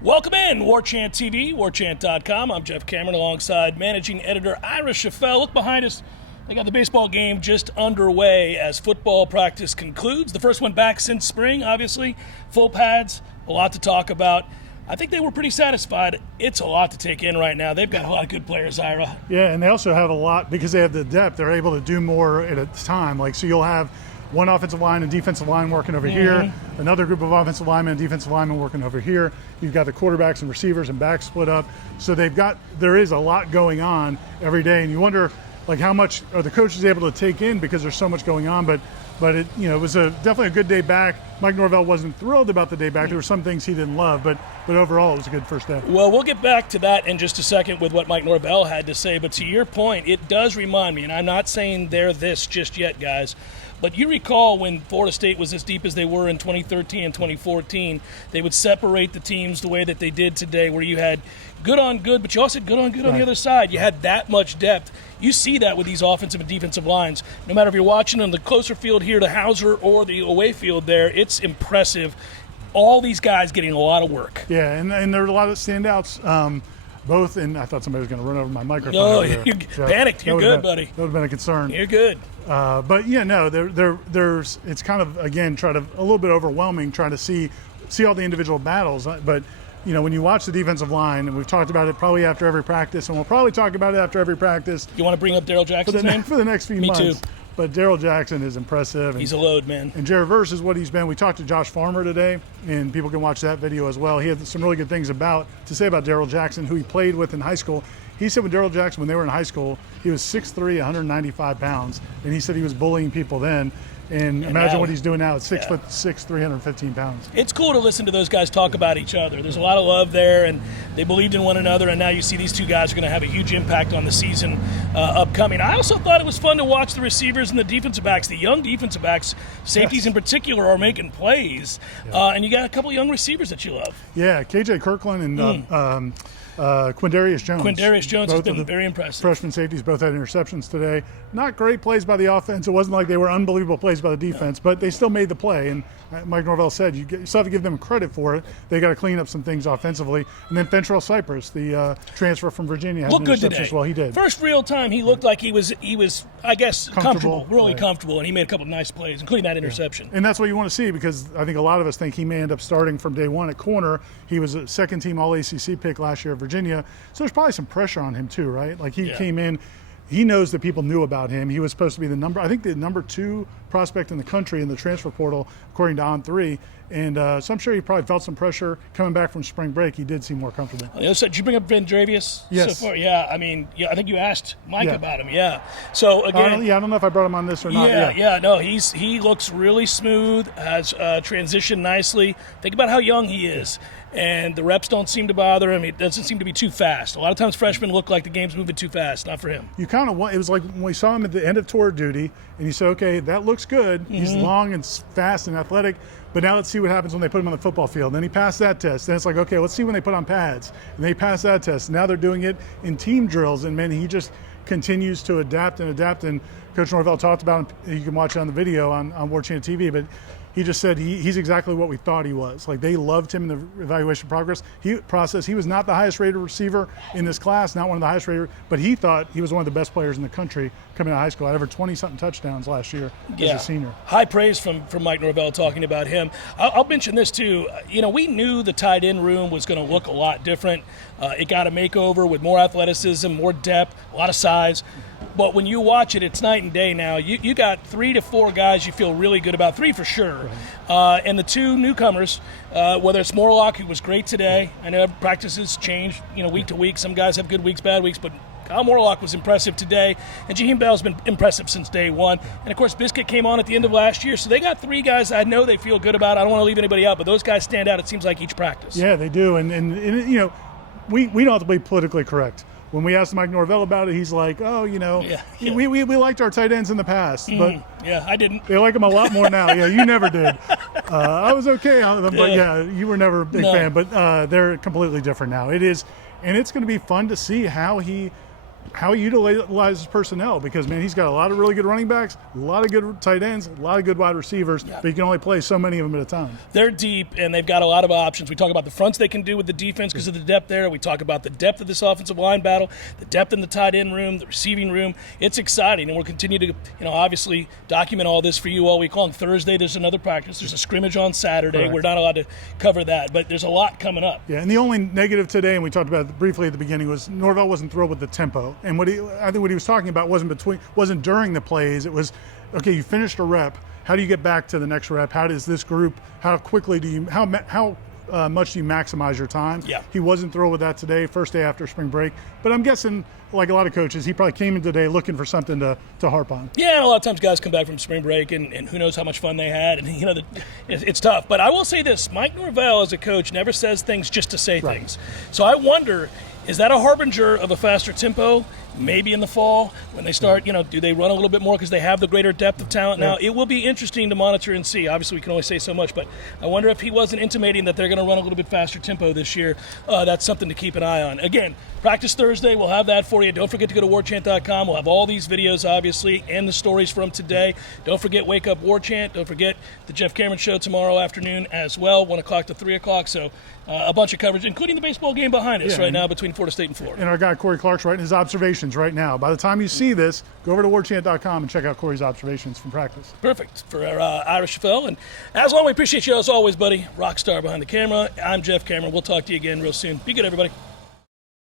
Welcome in, Warchant TV, warchant.com. I'm Jeff Cameron alongside managing editor Ira Schoffel. Look behind us. They got the baseball game just underway as football practice concludes. The first one back since spring, obviously. Full pads, a lot to talk about. I think they were pretty satisfied. It's a lot to take in right now. They've got a lot of good players, Ira. Yeah, and they also have a lot, because they have the depth, they're able to do more at a time. So you'll have one offensive line and defensive line working over here, another group of offensive linemen and defensive linemen working over here. You've got the quarterbacks and receivers and backs split up. So there is a lot going on every day, and you wonder how much are the coaches able to take in because there's so much going on. But it was definitely a good day back. Mike Norvell wasn't thrilled about the day back. There were some things he didn't love, but overall it was a good first day. Well, we'll get back to that in just a second with what Mike Norvell had to say. But to your point, it does remind me, and I'm not saying they're this just yet, guys, but you recall when Florida State was as deep as they were in 2013 and 2014, they would separate the teams the way that they did today, where you had good on good, but you also had good on good on the other side. You had that much depth. You see that with these offensive and defensive lines. No matter if you're watching on the closer field here to Hauser or the away field there, it's impressive. All these guys getting a lot of work. Yeah, and there are a lot of standouts. Both, and I thought somebody was going to run over my microphone. No, you panicked. You're good, buddy. That would have been a concern. You're good. But yeah, no, there's it's kind of, again, a little bit overwhelming trying to see all the individual battles. But when you watch the defensive line, and we've talked about it probably after every practice, and we'll probably talk about it after every practice. You want to bring up Daryl Jackson's name? For the next few months. Me too. But Daryl Jackson is impressive. He's a load, man. And Jared Verse is what he's been. We talked to Josh Farmer today, and people can watch that video as well. He had some really good things to say about Daryl Jackson, who he played with in high school. He said when Daryl Jackson, when they were in high school, he was 6'3", 195 pounds, and he said he was bullying people then. And imagine now, what he's doing now at 6'6", 315 pounds. It's cool to listen to those guys talk about each other. There's a lot of love there, and they believed in one another, and now you see these two guys are going to have a huge impact on the season upcoming. I also thought it was fun to watch the receivers and the defensive backs. The young defensive backs, safeties in particular, are making plays, and you got a couple young receivers that you love. Yeah, KJ Kirkland and Quindarius Jones. Quindarius Jones has been very impressive. Freshman safeties both had interceptions today. Not great plays by the offense. It wasn't like they were unbelievable plays by the defense, but they still made the play. And Mike Norvell said you still have to give them credit for it. They got to clean up some things offensively. And then Fentrell Cypress, the transfer from Virginia, had looked good today. As well. He did. First real time, he looked like he was I guess comfortable, really right. comfortable, and he made a couple of nice plays, including that interception. And that's what you want to see, because I think a lot of us think he may end up starting from day one at corner. He was a second-team All-ACC pick last year at Virginia, so there's probably some pressure on him too, right? He came in. He knows that people knew about him. He was supposed to be the number 2 prospect in the country in the transfer portal, according to On3. And so I'm sure he probably felt some pressure coming back from spring break. He did seem more comfortable. On the other side, did you bring up Vendravius? Yes. So far? Yeah, I think you asked Mike about him. Yeah. So again, I don't know if I brought him on this or not. No, he looks really smooth. Has transitioned nicely. Think about how young he is. And the reps don't seem to bother him. It doesn't seem to be too fast. A lot of times freshmen look like the game's moving too fast. Not for him. You kind of want, it was like when we saw him at the end of tour duty, and you say, okay, that looks good. He's long and fast and athletic, but now let's see what happens when they put him on the football field. And then he passed that test. Then it's like, okay, let's see when they put on pads. And they passed that test. Now they're doing it in team drills, and man, he just continues to adapt. And Coach Norvell talked about him. You can watch it on the video on Warchant TV, but he just said he's exactly what we thought he was. They loved him in the evaluation process. He was not the highest rated receiver in this class, not one of the highest rated, but he thought he was one of the best players in the country coming out of high school. I had over 20-something touchdowns last year as a senior. High praise from Mike Norvell talking about him. I'll mention this too. We knew the tight end room was going to look a lot different. It got a makeover with more athleticism, more depth, a lot of size. But when you watch it, it's night and day now. You got 3 to 4 guys you feel really good about, 3 for sure. And the 2 newcomers, whether it's Morlock, who was great today. I know practices change, week to week. Some guys have good weeks, bad weeks, but Kyle Morlock was impressive today. And Jaheim Bell's been impressive since day one. And, of course, Biscuit came on at the end of last year. So they got 3 guys I know they feel good about. I don't want to leave anybody out, but those guys stand out, it seems like, each practice. Yeah, they do. And we don't have to be politically correct. When we asked Mike Norvell about it, he's like, we liked our tight ends in the past. But yeah, I didn't. They like them a lot more now. Yeah, you never did. I was okay on them, but you were never a big fan. But they're completely different now. It is, and it's going to be fun to see how he how he utilizes personnel, because, man, he's got a lot of really good running backs, a lot of good tight ends, a lot of good wide receivers, but you can only play so many of them at a time. They're deep, and they've got a lot of options. We talk about the fronts they can do with the defense because of the depth there. We talk about the depth of this offensive line battle, the depth in the tight end room, the receiving room. It's exciting, and we'll continue to, obviously document all this for you all week long. Thursday, there's another practice. There's a scrimmage on Saturday. Correct. We're not allowed to cover that, but there's a lot coming up. Yeah, and the only negative today, and we talked about it briefly at the beginning, was Norvell wasn't thrilled with the tempo. And I think what he was talking about wasn't during the plays. It was, okay, you finished a rep. How do you get back to the next rep? How does this group? How quickly do you? How much do you maximize your time? Yeah. He wasn't thrilled with that today, first day after spring break. But I'm guessing, like a lot of coaches, he probably came in today looking for something to harp on. Yeah, and a lot of times guys come back from spring break, and who knows how much fun they had, and it's tough. But I will say this: Mike Norvell, as a coach, never says things just to say things. So I wonder, is that a harbinger of a faster tempo? Maybe in the fall when they start, do they run a little bit more because they have the greater depth of talent now? It will be interesting to monitor and see. Obviously, we can only say so much, but I wonder if he wasn't intimating that they're going to run a little bit faster tempo this year. That's something to keep an eye on. Again, practice Thursday. We'll have that for you. Don't forget to go to warchant.com. We'll have all these videos, obviously, and the stories from today. Don't forget Wake Up Warchant. Don't forget the Jeff Cameron Show tomorrow afternoon as well, 1 o'clock to 3 o'clock. So a bunch of coverage, including the baseball game behind us right now between Florida State and Florida. And our guy Corey Clark's writing his observations right now. By the time you see this, go over to warchant.com and check out Corey's observations from practice. Perfect for our Irish Schoffel. And as always, we appreciate you as always, buddy. Rock star behind the camera. I'm Jeff Cameron. We'll talk to you again real soon. Be good, everybody.